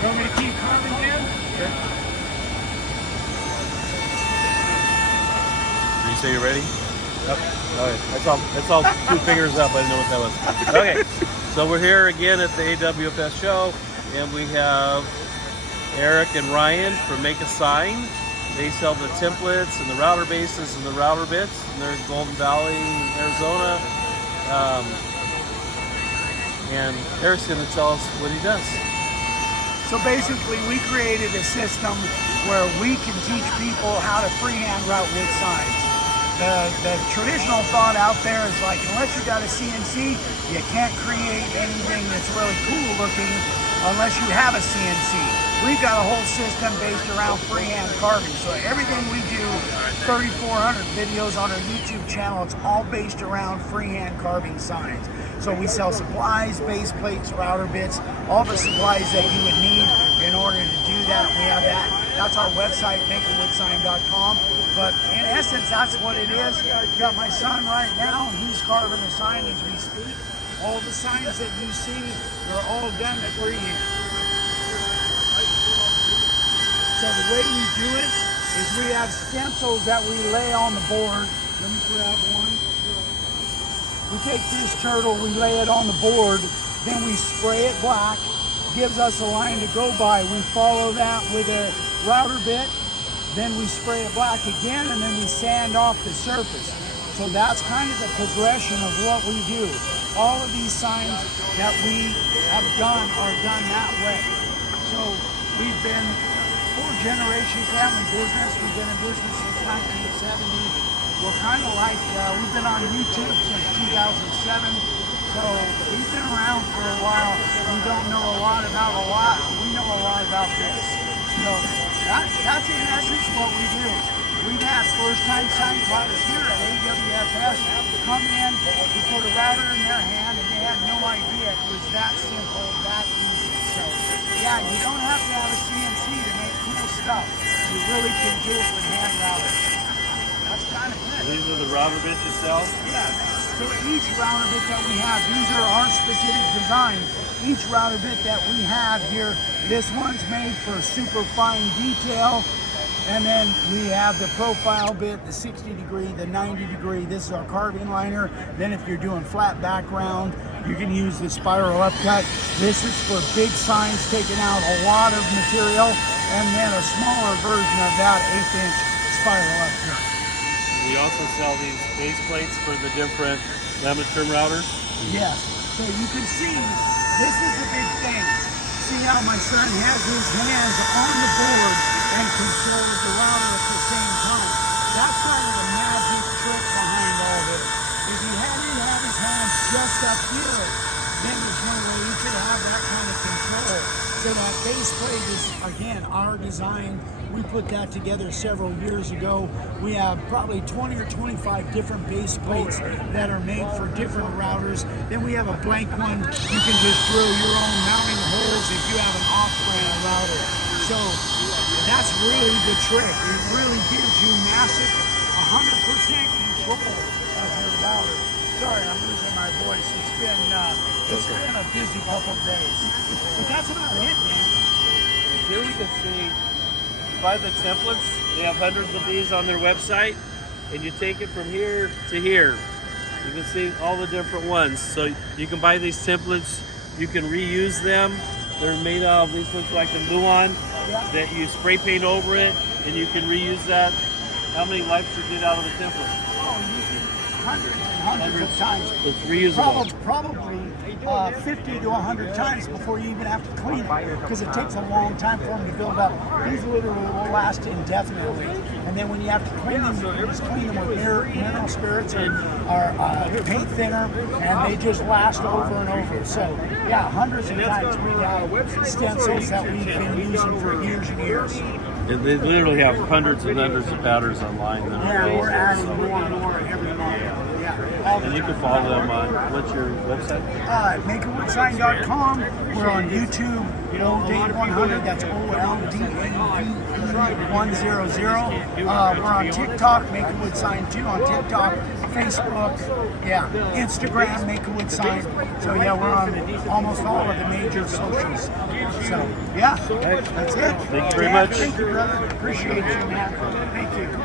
You want me to keep carving, Dan? Okay. Did you say you're ready? Yep. Okay. I saw 2 fingers up. I didn't know what that was. Okay. So we're here again at the AWFS show, and we have Eric and Ryan from Make a Sign. They sell the templates and the router bases and the router bits. And they're in Golden Valley, Arizona. And Eric's going to tell us what he does. So basically, we created a system where we can teach people how to freehand route wood signs. The traditional thought out there is like, unless you got a CNC, you can't create anything that's really cool looking unless you have a CNC. We've got a whole system based around freehand carving. So everything we do, 3,400 videos on our YouTube channel, it's all based around freehand carving signs. So we sell supplies, base plates, router bits, all the supplies that you would need in order to do that. We have that. That's our website, makeawoodsign.com. But in essence, that's what it is. Got my son right now, and he's carving a sign as we speak. All the signs that you see, they're all done freehand. So the way we do it is we have stencils that we lay on the board. Let me grab one. We take this turtle, we lay it on the board, then we spray it black, gives us a line to go by. We follow that with a router bit, then we spray it black again, and then we sand off the surface. So that's kind of the progression of what we do. All of these signs that we have done are done that way. So we've been 4-generation family business. We've been in business since 1970. We're kind of like, we've been on YouTube since 2007. So we've been around for a while. We don't know a lot about a lot. We know a lot about this. So that's in essence what we do. We've had first-time sign plotters here at AWFS come in, we put a router in their hand, and they had no idea it was that simple, that easy. So yeah, you don't have to have a CNC to make cool stuff. You really can do it with hand routers. That's kind of it. These are the router bits you sell? Yeah. So each router bit that we have, these are our specific designs. Each router bit that we have here, this one's made for super fine detail. And then we have the profile bit, the 60 degree, the 90 degree. This is our carving liner. Then if you're doing flat background, you can use the spiral upcut. This is for big signs, taking out a lot of material. And then a smaller version of that 1/8" spiral upcut. We also sell these base plates for the different lemon trim routers. Yes. So you can see, this is the big thing. See how my son has his hands on the board and controls the router at the same time. That's kind of the magic trick behind all this. If he hadn't had his hands just up here, then there's no way he could have that kind of control. So that base plate is, again, our design. We put that together several years ago. We have probably 20 or 25 different base plates that are made for different routers. Then we have a blank one. You can just drill your own mounting holes if you have an off-brand router. So that's really the trick. It really gives you massive 100% control of your router. Sorry, I'm losing my voice. It's been a busy couple of days. But that's about it, man. Here we can see, buy the templates. They have hundreds of these on their website, and you take it from here to here. You can see all the different ones. So you can buy these templates. You can reuse them. They're made of, these look like the Luan, that you spray paint over it, and you can reuse that. How many lives you get out of the template? Oh, you can hundreds and hundreds of times. It's reusable. Probably 50 to 100 times before you even have to clean it, because it takes a long time for them to build up. These literally will last indefinitely. And then when you have to clean them, you just clean them with mineral spirits or paint thinner, and they just last over and over. So yeah, hundreds of times we have stencils that we've been using for years and years. They literally have hundreds and hundreds of patterns online. Yeah, we're adding more and more every month. Yeah. And you can follow them on, what's your website? MakeAWoodSign.com. We're on YouTube, OLDAVE100. That's OLDAVE100. We're on TikTok, Make a Wood Sign 2 on TikTok, Facebook, Instagram, Make a Wood Sign. So yeah, we're on almost all of the major socials. So yeah, that's it. Thank you very much. Thank you, brother. Appreciate you, man. Thank you.